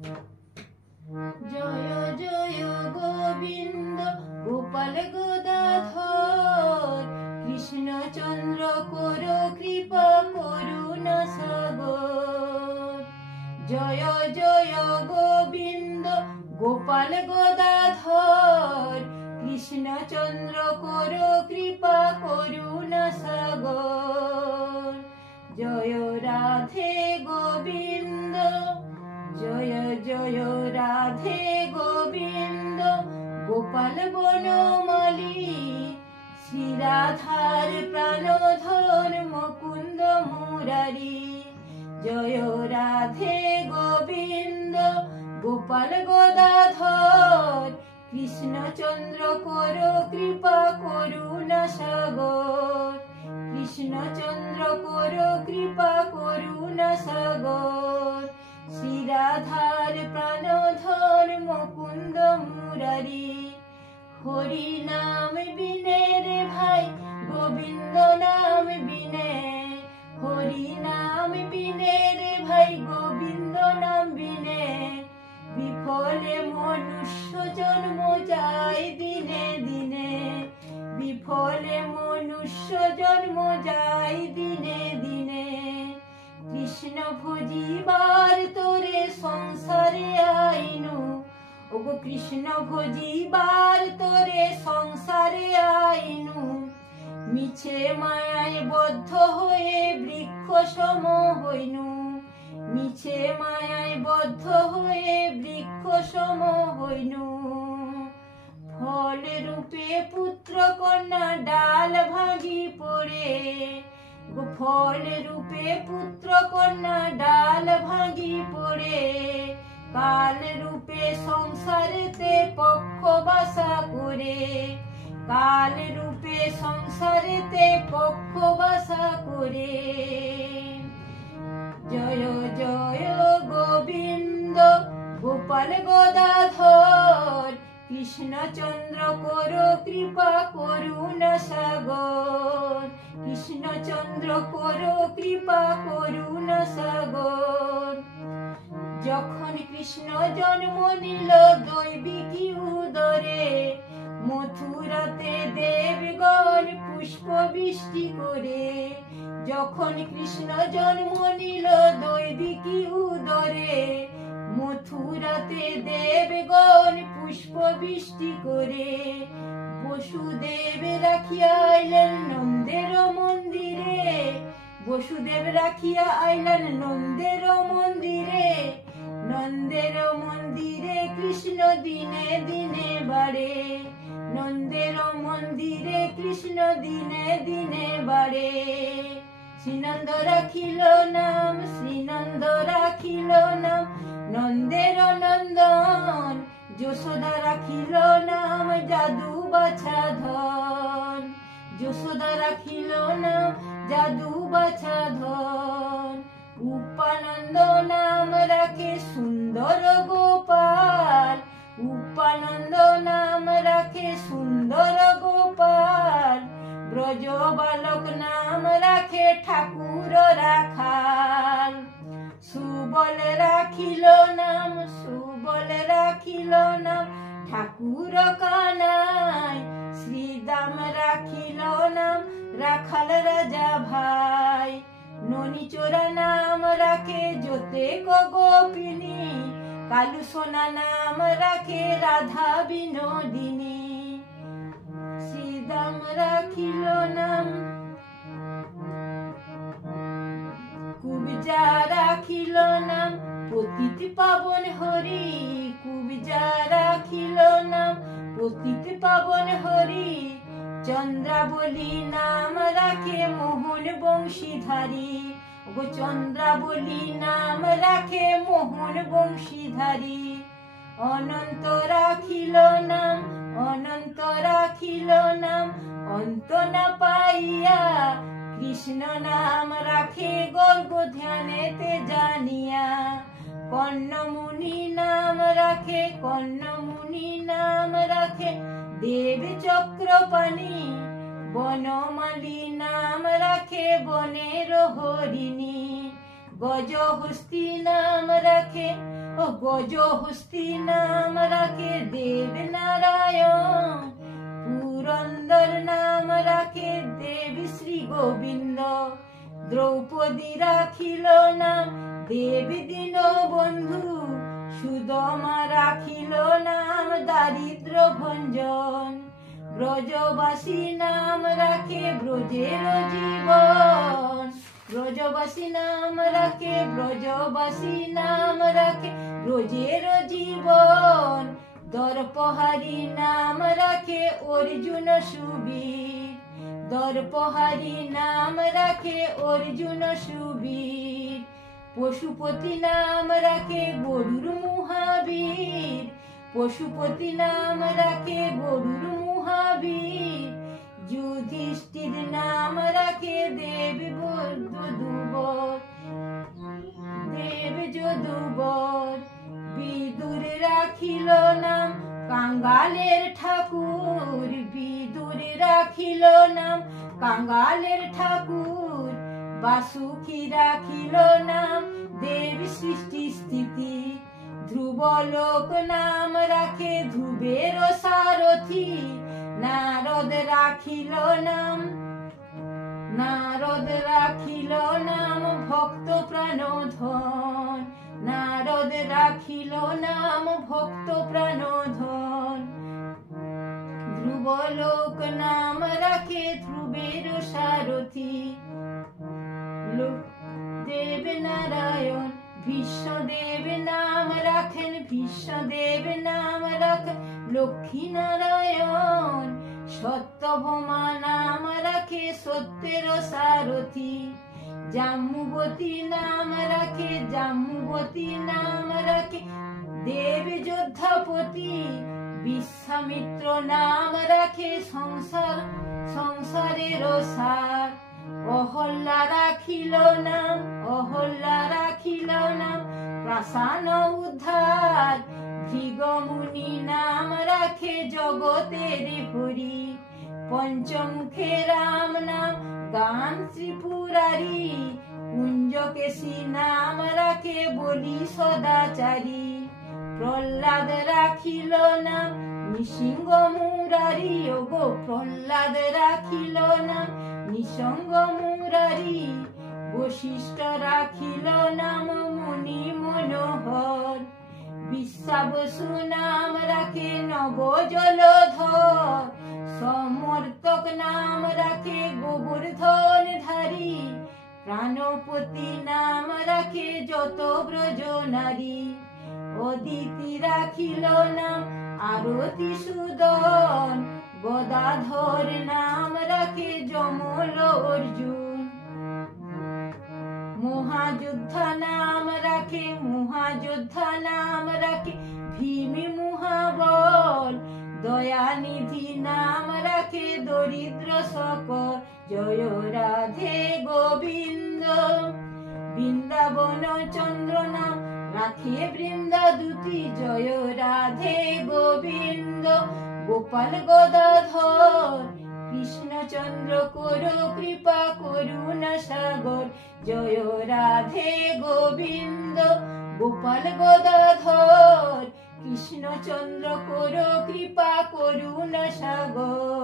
জয় জয় গোবিন্দ গোপাল গদাধর, কৃষ্ণচন্দ্র কর কৃপা করুণা সাগর। জয় জয় গোবিন্দ গোপাল গদাধর, কৃষ্ণচন্দ্র কর কৃপা করুণা সাগর। জয় রাধে গোবিন্দ, জয় জয় রাধে গোবিন্দ গোপাল বনমালী, শ্রী রাধার প্রাণধর মুকুন্দ মুরারি। জয় রাধে গোবিন্দ গোপাল গদাধর, কৃষ্ণচন্দ্র কর কৃপা করুণা সাগর। কৃষ্ণচন্দ্র কর কৃপা করুণা সাগর। শ্রী রাধার প্রাণধর মুকুন্দ মুরারি। হরি নাম বিনে রে ভাই গোবিন্দ নাম বিনে, হরি নাম বিনে রে ভাই গোবিন্দ নাম বিনে। বিফলে মনুষ্য জন্ম যায় দিনে দিনে, বিফলে মনুষ্য জন্ম যায় দিনে দিনে। কৃষ্ণ ভজিবার তোরে সংসারে আইনু, ওগো কৃষ্ণ ভজিবার তোরে সংসারে আইনু। মিছে মায়ায় বদ্ধ হয়ে বৃক্ষ সম হইনু, মিছে মায়ায় বদ্ধ হয়ে বৃক্ষ সম হইনু। ফল রূপে পুত্র কন্যা ডাল ভাঙি পড়ে, ফল রূপে পুত্র কন্যা ডাল ভাঙি পড়ে। কাল রূপে সংসারেতে পক্ষ বাসা করে, কাল রূপে সংসারেতে পক্ষ বাসা করে। জয় জয় গোবিন্দ গোপাল গদাধর, কৃষ্ণচন্দ্র কর কৃপা করুণা সাগর। কৃষ্ণচন্দ্র কর কৃপা করুণা সাগর। যখন কৃষ্ণ জন্ম নিল দৈবিকী উদরে, মথুরাতে দেবগণ পুষ্প বৃষ্টি করে। যখন কৃষ্ণ জন্ম নিল দৈবিকী উদরে, মথুরাতে দেবগণ পুষ্প বৃষ্টি করে। বসুদেব রাখিয়া আইলেন নন্দের মন্দিরে, বসুদেব রাখিয়া আইলেন নন্দের মন্দিরে। নন্দের মন্দিরে কৃষ্ণ দিনে দিনে বাড়ে, নন্দের মন্দিরে কৃষ্ণ দিনে দিনে বাড়ে। শ্রীনন্দ রাখিল নাম, শ্রীনন্দ রাখিল নাম নন্দের নন্দন। যশোদা রাখিল নাম যাদু বাছা ধন, যশোদা রাখিল নাম যাদু বাছা ধন। উপানন্দ নাম রাখে সুন্দর গোপাল, উপানন্দ নাম রাখে সুন্দর গোপাল। ব্রজ বালক নাম রাখে ঠাকুর রাখাল। সুবল রাখিল নাম, সুবল রাখিল নাম ঠাকুর কানাই। শ্রীদাম রাখিল নাম রাখাল রাজা ভাই। ননি চোরা নাম রাখে জোতে গোপিনী, কালু সোনা নাম রাখে রাধা বিনোদিনী। শ্রীদাম রাখিল নাম কুবজা রাখিল নাম পতিত পাবন হরি, কুবজা রাখিল নাম পতিত পাবন হরি। চন্দ্রাবলী নাম রাখে মোহন বংশীধারী, গো চন্দ্রাবলী নাম রাখে মোহন বংশীধারী। অনন্ত রাখিল নাম, অনন্ত রাখিল নাম অন্ত না পাইয়া। কৃষ্ণ নাম রাখে গর্গ ধ্যানেতে জানিয়া। কর্ণমুনি নাম রাখে, কর্ণমুনি নাম রাখে দেব চক্রপাণি। বনমালী নাম রাখে বনের হরিণী। গজহস্তি নাম রাখে ও গজ হস্তি নাম রাখে দেব নারায়ণ, পুরন্দর নাম রাখে দেব শ্রী গোবিন্দ, দ্রৌপদী রাখিল নাম দেবী দীন বন্ধু, সুদমা রাখিল নাম দারিদ্র ভঞ্জন, ব্রজবাসী নাম রাখে ব্রজের জীবন, ব্রজবাসী নাম রাখে, ব্রজবাসী নাম রাখে ব্রজের জীবন, দর্পহারি নাম রাখে অর্জুন সুবীর, দর্পহারি নাম রাখে অর্জুন সুবীর, পশুপতি নাম রাখে গরুর মহাবীর, পশুপতি নাম রাখে গরুর মহাবীর, যুধিষ্ঠির নাম রাখে দেব যদুবর, দেব যদুবর, বিদুর রাখিল নাম কাঙ্গালের ঠাকুর, বিদুর রাখিল নাম কাঙ্গালের ঠাকুর, বাসুকি রাখিল নাম দেব সৃষ্টি স্থিতি, ধ্রুবলোক নাম রাখে ধ্রুবের সারথি, নারদ রাখিল নাম, নারদ রাখিল নাম ভক্ত প্রাণধন, নারদ রাখিল নাম ভক্ত প্রাণধন, ধ্রুবলোক নাম রাখে ধ্রুবের সারথি, দেব নারায়ণ, ভীষ্মদেব নাম রাখেন, ভীষ্মদেব নাম রাখেন লক্ষ্মী নারায়ণ, সত্যভমা নাম রাখে সত্যের সারথি, জাম্বুবতী নাম রাখে, জাম্বুবতী নাম রাখে দেব যোদ্ধাপতি, বিশ্বামিত্র নাম রাখে সংসারের সার, অহল্যা রাখিল নাম, অহল্যা রাখিল নাম প্রাসান উদ্ধার, ভৃগমুনি নাম রাখে জগতের হরি, পঞ্চমুখে রাম নাম গান ত্রিপুরারি, কুঞ্জকেশী নাম রাখে বলি সদাচারী, প্রহ্লাদ রাখিল নাম নৃসিংহ মুরারি, ওগো প্রহ্লাদ রাখিল নাম নিঃসঙ্গ মুরারি, বশিষ্ঠ রাখিল নাম মুনি মনোহর, বিশ্বাবসু নাম রাখে নব জলধর, সমর্থক নাম রাখে গোবর্ধন ধারী, প্রাণপতি নাম রাখে যত ব্রজ নারী, অদিতি রাখিল নাম আরতি সুদন, গদাধর নাম রাখে যমল অর্জুন, মহাযোদ্ধা নাম রাখে, মহাযোদ্ধা নাম রাখে ভীম মহাবল, দয়ানিধি নাম রাখে দরিদ্র সকল, জয় রাধে গোবিন্দ, বৃন্দাবন চন্দ্র নাম রাখে বৃন্দাদূতি, জয় রাধে গোবিন্দ, গোপাল গদাধর, কৃষ্ণচন্দ্র করো কৃপা করুণা সাগর, জয় রাধে গোবিন্দ, গোপাল গদাধর, কৃষ্ণচন্দ্র করো কৃপা করুণা সাগর।